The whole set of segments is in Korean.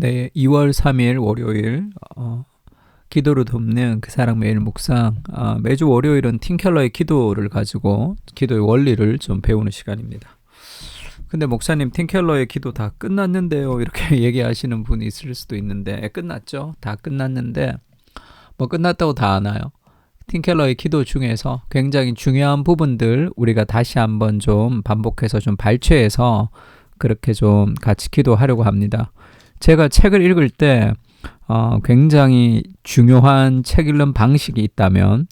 네, 2월 3일 월요일 기도로 돕는 그 사랑 매일 묵상. 매주 월요일은 팀켈러의 기도를 가지고 기도의 원리를 좀 배우는 시간입니다. 근데 목사님, 팀켈러의 기도 다 끝났는데요, 이렇게 얘기하시는 분이 있을 수도 있는데, 끝났죠. 다 끝났는데 뭐 끝났다고 다 아나요? 팀켈러의 기도 중에서 굉장히 중요한 부분들 우리가 다시 한번 좀 반복해서 좀 발췌해서 그렇게 좀 같이 기도하려고 합니다. 제가 책을 읽을 때 굉장히 중요한 책 읽는 방식이 있다면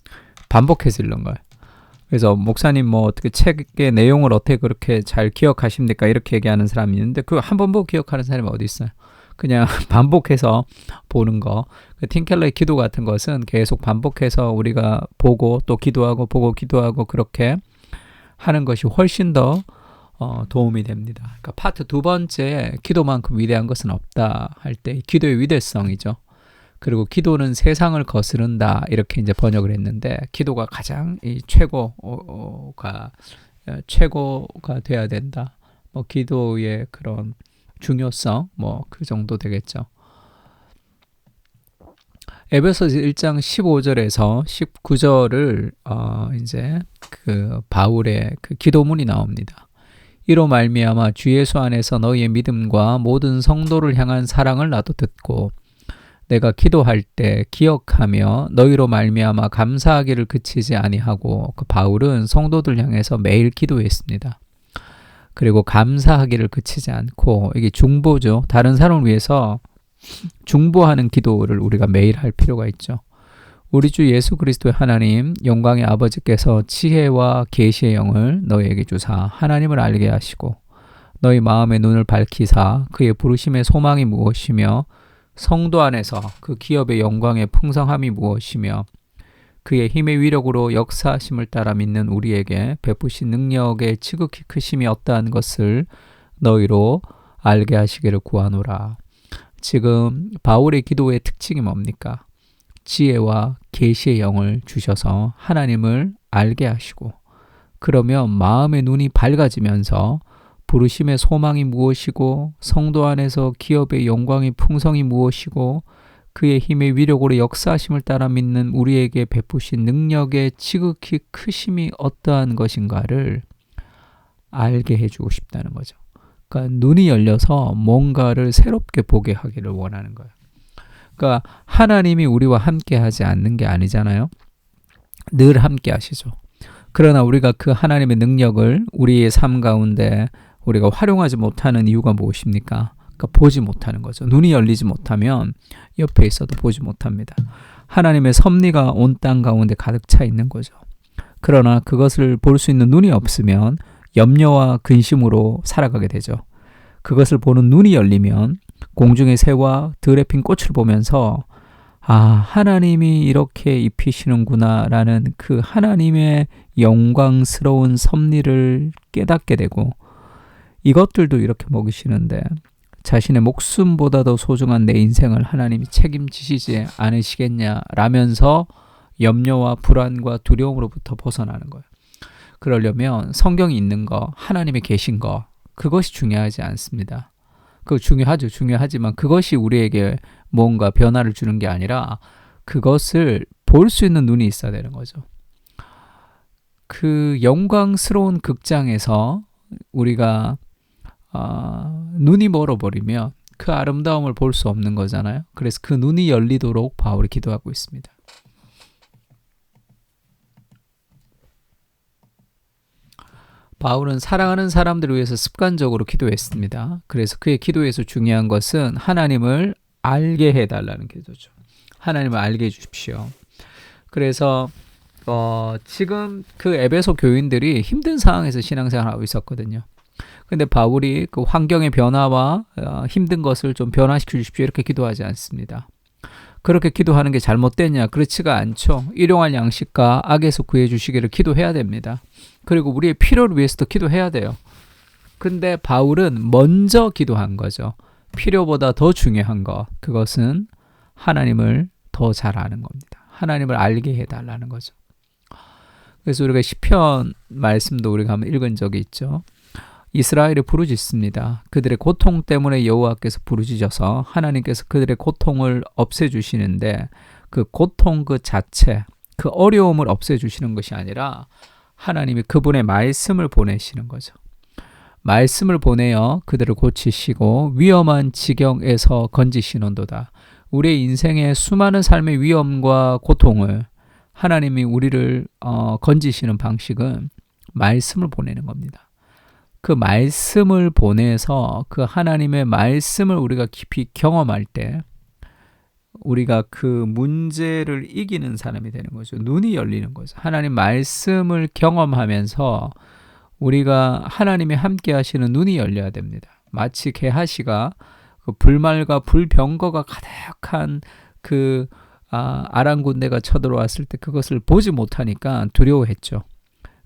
반복해서 읽는 거예요. 그래서 목사님 뭐 어떻게 책의 내용을 어떻게 그렇게 잘 기억하십니까? 이렇게 얘기하는 사람이 있는데 그 한 번 보고 기억하는 사람이 어디 있어요? 그냥 반복해서 보는 거. 팀켈러의 기도 같은 것은 계속 반복해서 우리가 보고 또 기도하고 보고 기도하고 그렇게 하는 것이 훨씬 더 도움이 됩니다. 그러니까 파트 두 번째, 기도만큼 위대한 것은 없다 할 때 기도의 위대성이죠. 그리고 기도는 세상을 거스른다 이렇게 이제 번역을 했는데, 기도가 가장 이 최고가 돼야 된다. 뭐 기도의 그런 중요성 뭐 그 정도 되겠죠. 에베소서 1장 15절에서 19절을 이제 그 바울의 그 기도문이 나옵니다. 이로 말미암아 주 예수 안에서 너희의 믿음과 모든 성도를 향한 사랑을 나도 듣고 내가 기도할 때 기억하며 너희로 말미암아 감사하기를 그치지 아니하고, 그 바울은 성도들 향해서 매일 기도했습니다. 그리고 감사하기를 그치지 않고, 이게 중보죠. 다른 사람을 위해서 중보하는 기도를 우리가 매일 할 필요가 있죠. 우리 주 예수 그리스도의 하나님 영광의 아버지께서 지혜와 계시의 영을 너희에게 주사 하나님을 알게 하시고 너희 마음의 눈을 밝히사 그의 부르심의 소망이 무엇이며 성도 안에서 그 기업의 영광의 풍성함이 무엇이며 그의 힘의 위력으로 역사하심을 따라 믿는 우리에게 베푸신 능력의 지극히 크심이 어떠한 것을 너희로 알게 하시기를 구하노라. 지금 바울의 기도의 특징이 뭡니까? 지혜와 계시의 영을 주셔서 하나님을 알게 하시고, 그러면 마음의 눈이 밝아지면서 부르심의 소망이 무엇이고 성도 안에서 기업의 영광의 풍성이 무엇이고 그의 힘의 위력으로 역사하심을 따라 믿는 우리에게 베푸신 능력의 지극히 크심이 어떠한 것인가를 알게 해주고 싶다는 거죠. 그러니까 눈이 열려서 뭔가를 새롭게 보게 하기를 원하는 거예요. 그러니까 하나님이 우리와 함께 하지 않는 게 아니잖아요. 늘 함께 하시죠. 그러나 우리가 그 하나님의 능력을 우리의 삶 가운데 우리가 활용하지 못하는 이유가 무엇입니까? 그러니까 보지 못하는 거죠. 눈이 열리지 못하면 옆에 있어도 보지 못합니다. 하나님의 섭리가 온 땅 가운데 가득 차 있는 거죠. 그러나 그것을 볼 수 있는 눈이 없으면 염려와 근심으로 살아가게 되죠. 그것을 보는 눈이 열리면 공중의 새와 들에 핀 꽃을 보면서 하나님이 이렇게 입히시는구나 라는 그 하나님의 영광스러운 섭리를 깨닫게 되고, 이것들도 이렇게 먹이시는데 자신의 목숨보다도 소중한 내 인생을 하나님이 책임지시지 않으시겠냐라면서 염려와 불안과 두려움으로부터 벗어나는 거예요. 그러려면 성경이 있는 거, 하나님이 계신 거, 그것이 중요하지 않습니다. 그거 중요하죠. 중요하지만 그것이 우리에게 뭔가 변화를 주는 게 아니라 그것을 볼 수 있는 눈이 있어야 되는 거죠. 그 영광스러운 극장에서 우리가 눈이 멀어버리면 그 아름다움을 볼 수 없는 거잖아요. 그래서 그 눈이 열리도록 바울이 기도하고 있습니다. 바울은 사랑하는 사람들을 위해서 습관적으로 기도했습니다. 그래서 그의 기도에서 중요한 것은 하나님을 알게 해달라는 기도죠. 하나님을 알게 해주십시오. 그래서 지금 그 에베소 교인들이 힘든 상황에서 신앙생활을 하고 있었거든요. 근데 바울이 그 환경의 변화와 힘든 것을 좀 변화시켜 주십시오 이렇게 기도하지 않습니다. 그렇게 기도하는 게 잘못됐냐? 그렇지가 않죠. 일용할 양식과 악에서 구해 주시기를 기도해야 됩니다. 그리고 우리의 필요를 위해서도 기도해야 돼요. 근데 바울은 먼저 기도한 거죠. 필요보다 더 중요한 것, 그것은 하나님을 더 잘 아는 겁니다. 하나님을 알게 해달라는 거죠. 그래서 우리가 시편 말씀도 우리가 한번 읽은 적이 있죠. 이스라엘이 부르짖습니다. 그들의 고통 때문에 여호와께서 부르짖어서 하나님께서 그들의 고통을 없애주시는데 그 고통 그 자체, 그 어려움을 없애주시는 것이 아니라 하나님이 그분의 말씀을 보내시는 거죠. 말씀을 보내어 그들을 고치시고 위험한 지경에서 건지시는도다. 우리의 인생의 수많은 삶의 위험과 고통을 하나님이 우리를 건지시는 방식은 말씀을 보내는 겁니다. 그 말씀을 보내서 그 하나님의 말씀을 우리가 깊이 경험할 때 우리가 그 문제를 이기는 사람이 되는 거죠. 눈이 열리는 거죠. 하나님 말씀을 경험하면서 우리가 하나님이 함께 하시는 눈이 열려야 됩니다. 마치 게하시가 그 불말과 불병거가 가득한 그 아람 군대가 쳐들어왔을 때 그것을 보지 못하니까 두려워했죠.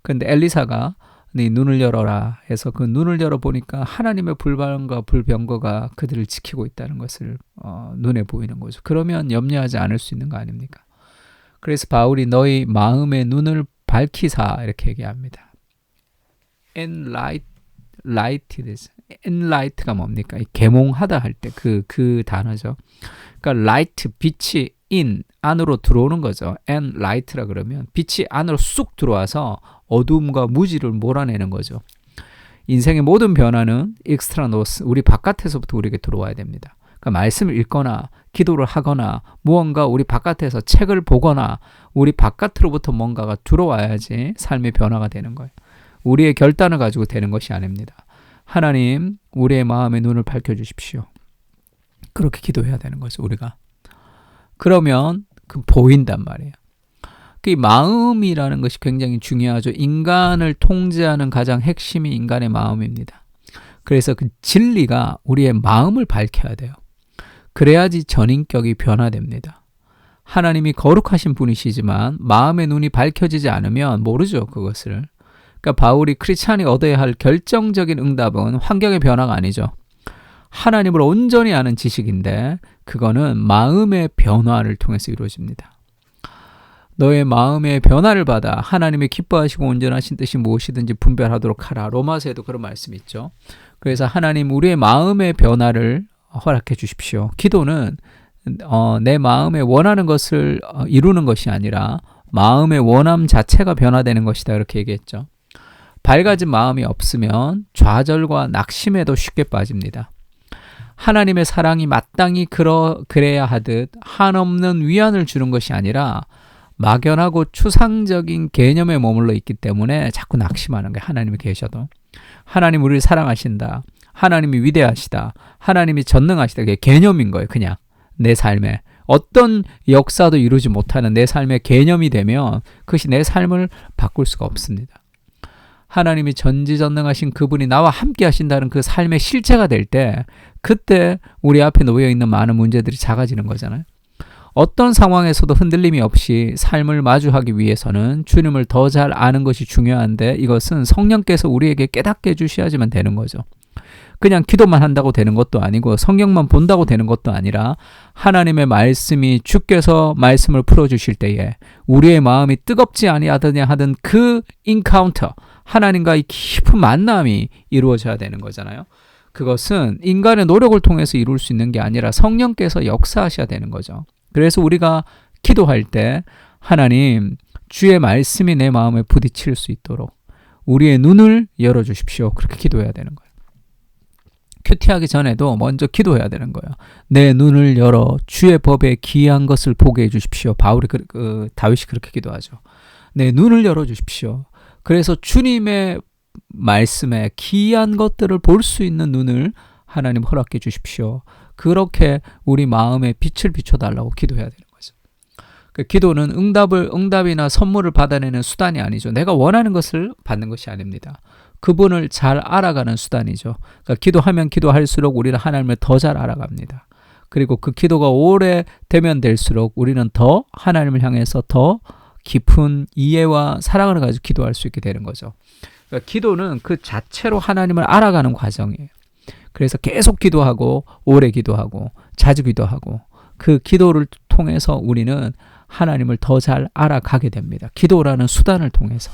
그런데 엘리사가 네 눈을 열어라 해서 그 눈을 열어보니까 하나님의 불말과 불병거가 그들을 지키고 있다는 것을 눈에 보이는 거죠. 그러면 염려하지 않을 수 있는 거 아닙니까? 그래서 바울이 너희 마음의 눈을 밝히사 이렇게 얘기합니다. enlight가 뭡니까? 계몽하다 할 때 그 단어죠. 그러니까 light, 빛이 in, 안으로 들어오는 거죠. light라 그러면 빛이 안으로 쑥 들어와서 어둠과 무지를 몰아내는 거죠. 인생의 모든 변화는 extranos, 우리 바깥에서부터 우리에게 들어와야 됩니다. 그러니까 말씀을 읽거나 기도를 하거나 무언가 우리 바깥에서 책을 보거나 우리 바깥으로부터 뭔가가 들어와야지 삶의 변화가 되는 거예요. 우리의 결단을 가지고 되는 것이 아닙니다. 하나님, 우리의 마음의 눈을 밝혀주십시오. 그렇게 기도해야 되는 거죠, 우리가. 그러면 그 보인단 말이에요. 그 마음이라는 것이 굉장히 중요하죠. 인간을 통제하는 가장 핵심이 인간의 마음입니다. 그래서 그 진리가 우리의 마음을 밝혀야 돼요. 그래야지 전인격이 변화됩니다. 하나님이 거룩하신 분이시지만 마음의 눈이 밝혀지지 않으면 모르죠, 그것을. 그러니까 바울이 크리스찬이 얻어야 할 결정적인 응답은 환경의 변화가 아니죠. 하나님을 온전히 아는 지식인데 그거는 마음의 변화를 통해서 이루어집니다. 너의 마음의 변화를 받아 하나님의 기뻐하시고 온전하신 뜻이 무엇이든지 분별하도록 하라. 로마서에도 그런 말씀이 있죠. 그래서 하나님 우리의 마음의 변화를 허락해 주십시오. 기도는 내 마음에 원하는 것을 이루는 것이 아니라 마음의 원함 자체가 변화되는 것이다. 이렇게 얘기했죠. 밝아진 마음이 없으면 좌절과 낙심에도 쉽게 빠집니다. 하나님의 사랑이 마땅히 그래야 하듯 한없는 위안을 주는 것이 아니라 막연하고 추상적인 개념에 머물러 있기 때문에 자꾸 낙심하는 거예요. 하나님이 계셔도. 하나님 우리를 사랑하신다. 하나님이 위대하시다. 하나님이 전능하시다. 그게 개념인 거예요. 그냥 내 삶에. 어떤 역사도 이루지 못하는 내 삶의 개념이 되면 그것이 내 삶을 바꿀 수가 없습니다. 하나님이 전지전능하신 그분이 나와 함께 하신다는 그 삶의 실체가 될 때 그때 우리 앞에 놓여있는 많은 문제들이 작아지는 거잖아요. 어떤 상황에서도 흔들림이 없이 삶을 마주하기 위해서는 주님을 더 잘 아는 것이 중요한데 이것은 성령께서 우리에게 깨닫게 해주셔야지만 되는 거죠. 그냥 기도만 한다고 되는 것도 아니고 성경만 본다고 되는 것도 아니라 하나님의 말씀이 주께서 말씀을 풀어주실 때에 우리의 마음이 뜨겁지 아니하더냐 하던 그 인카운터, 하나님과의 깊은 만남이 이루어져야 되는 거잖아요. 그것은 인간의 노력을 통해서 이룰 수 있는 게 아니라 성령께서 역사하셔야 되는 거죠. 그래서 우리가 기도할 때 하나님, 주의 말씀이 내 마음에 부딪힐 수 있도록 우리의 눈을 열어주십시오. 그렇게 기도해야 되는 거예요. 큐티하기 전에도 먼저 기도해야 되는 거예요. 내 눈을 열어 주의 법에 기이한 것을 보게 해주십시오. 다윗이 그렇게 기도하죠. 내 눈을 열어주십시오. 그래서 주님의 말씀에 기이한 것들을 볼 수 있는 눈을 하나님 허락해 주십시오. 그렇게 우리 마음에 빛을 비춰달라고 기도해야 되는 거죠. 그 기도는 응답이나 선물을 받아내는 수단이 아니죠. 내가 원하는 것을 받는 것이 아닙니다. 그분을 잘 알아가는 수단이죠. 그러니까 기도하면 기도할수록 우리는 하나님을 더 잘 알아갑니다. 그리고 그 기도가 오래되면 될수록 우리는 더 하나님을 향해서 더 깊은 이해와 사랑을 가지고 기도할 수 있게 되는 거죠. 그러니까 기도는 그 자체로 하나님을 알아가는 과정이에요. 그래서 계속 기도하고 오래 기도하고 자주 기도하고 그 기도를 통해서 우리는 하나님을 더 잘 알아가게 됩니다. 기도라는 수단을 통해서.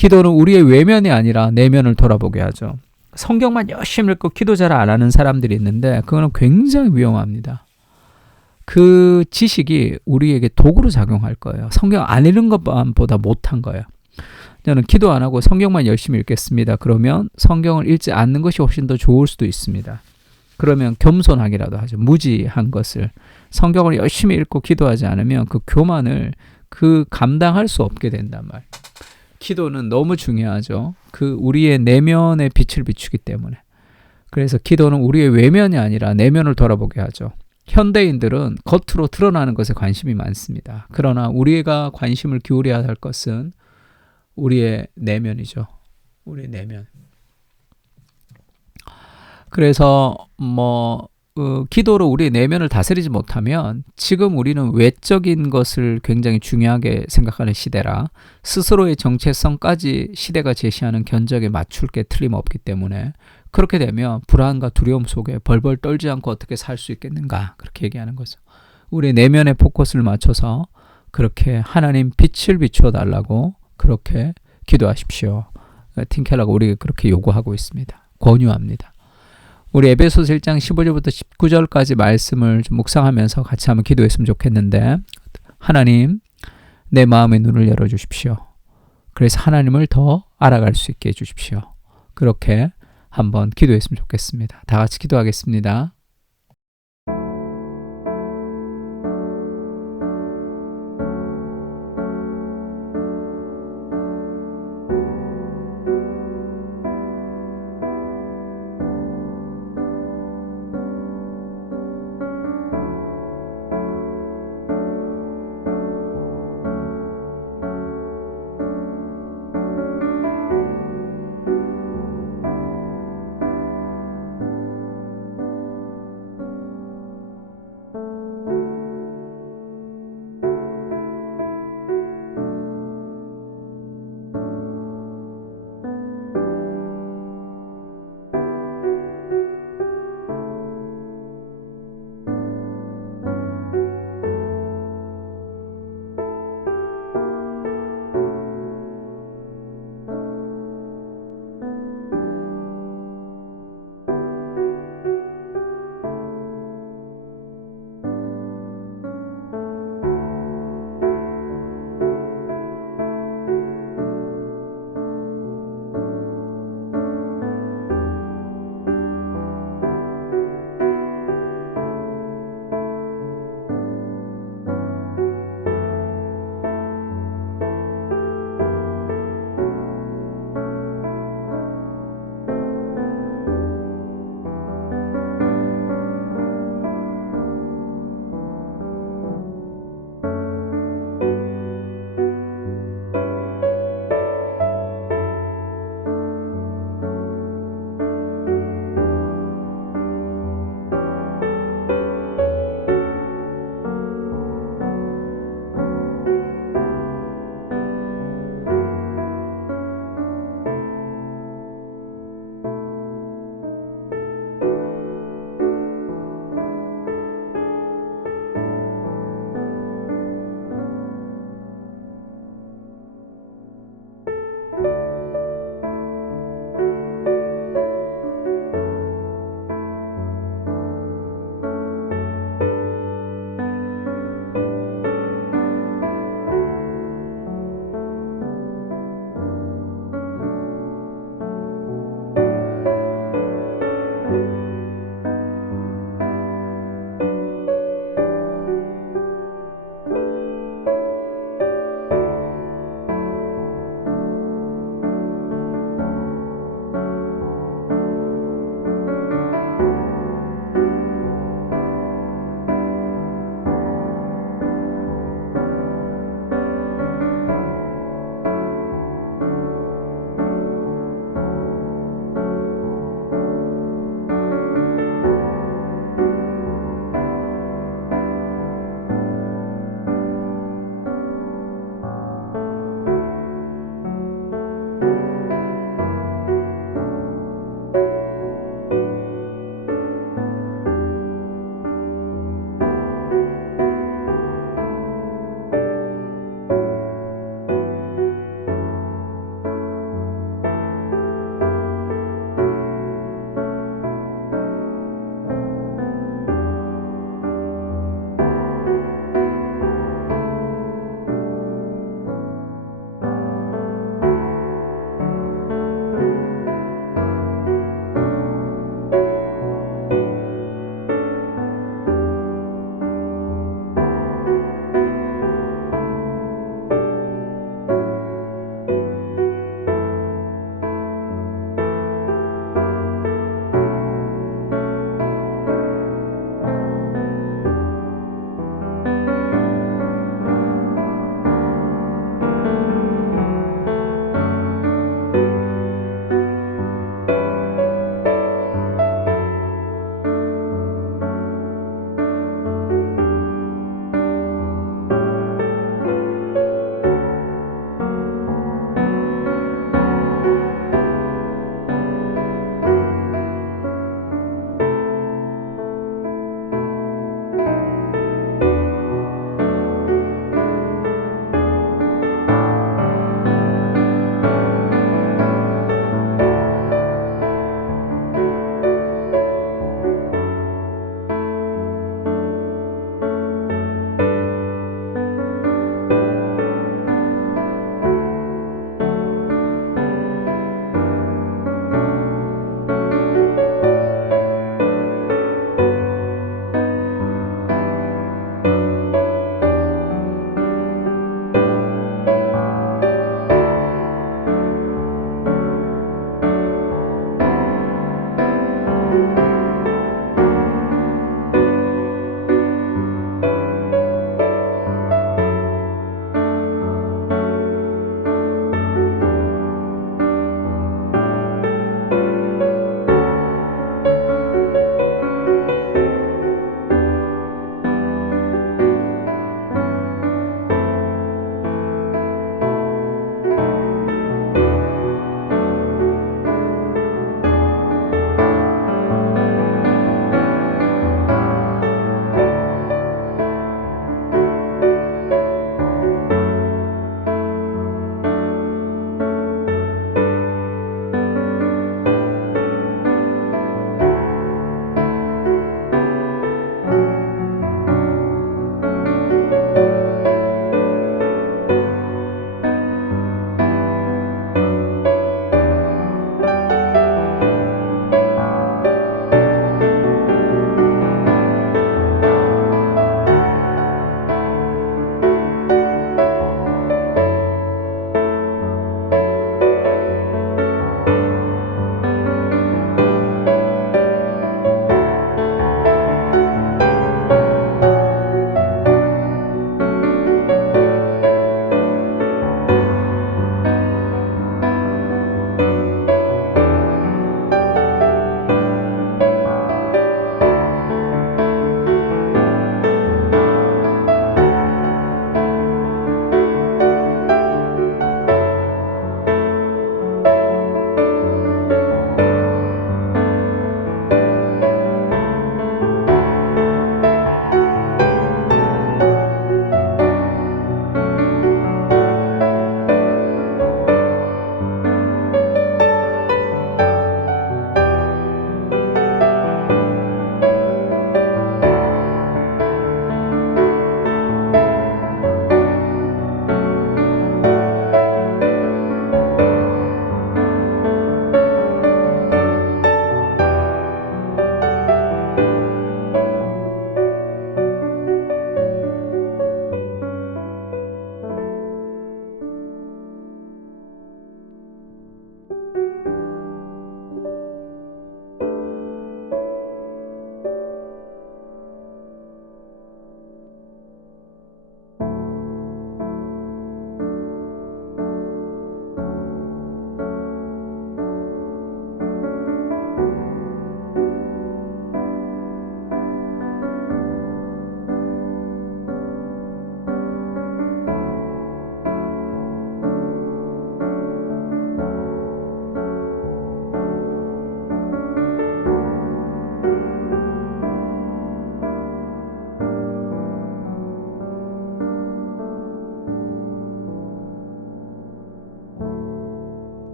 기도는 우리의 외면이 아니라 내면을 돌아보게 하죠. 성경만 열심히 읽고 기도 잘 안 하는 사람들이 있는데 그거는 굉장히 위험합니다. 그 지식이 우리에게 도구로 작용할 거예요. 성경 안 읽는 것보다 못한 거예요. 저는 기도 안 하고 성경만 열심히 읽겠습니다. 그러면 성경을 읽지 않는 것이 훨씬 더 좋을 수도 있습니다. 그러면 겸손하기라도 하죠. 무지한 것을. 성경을 열심히 읽고 기도하지 않으면 그 교만을 감당할 수 없게 된단 말이에요. 기도는 너무 중요하죠. 우리의 내면의 빛을 비추기 때문에. 그래서 기도는 우리의 외면이 아니라 내면을 돌아보게 하죠. 현대인들은 겉으로 드러나는 것에 관심이 많습니다. 그러나 우리가 관심을 기울여야 할 것은 우리의 내면이죠. 우리의 내면. 그래서 기도로 우리의 내면을 다스리지 못하면 지금 우리는 외적인 것을 굉장히 중요하게 생각하는 시대라 스스로의 정체성까지 시대가 제시하는 견적에 맞출 게 틀림없기 때문에 그렇게 되면 불안과 두려움 속에 벌벌 떨지 않고 어떻게 살 수 있겠는가 그렇게 얘기하는 거죠. 우리 내면의 포커스를 맞춰서 그렇게 하나님 빛을 비추어 달라고 그렇게 기도하십시오. 팀켈러가 우리에게 그렇게 요구하고 있습니다. 권유합니다. 우리 에베소서 1장 15절부터 19절까지 말씀을 좀 묵상하면서 같이 한번 기도했으면 좋겠는데 하나님 내 마음의 눈을 열어주십시오. 그래서 하나님을 더 알아갈 수 있게 해주십시오. 그렇게 한번 기도했으면 좋겠습니다. 다 같이 기도하겠습니다.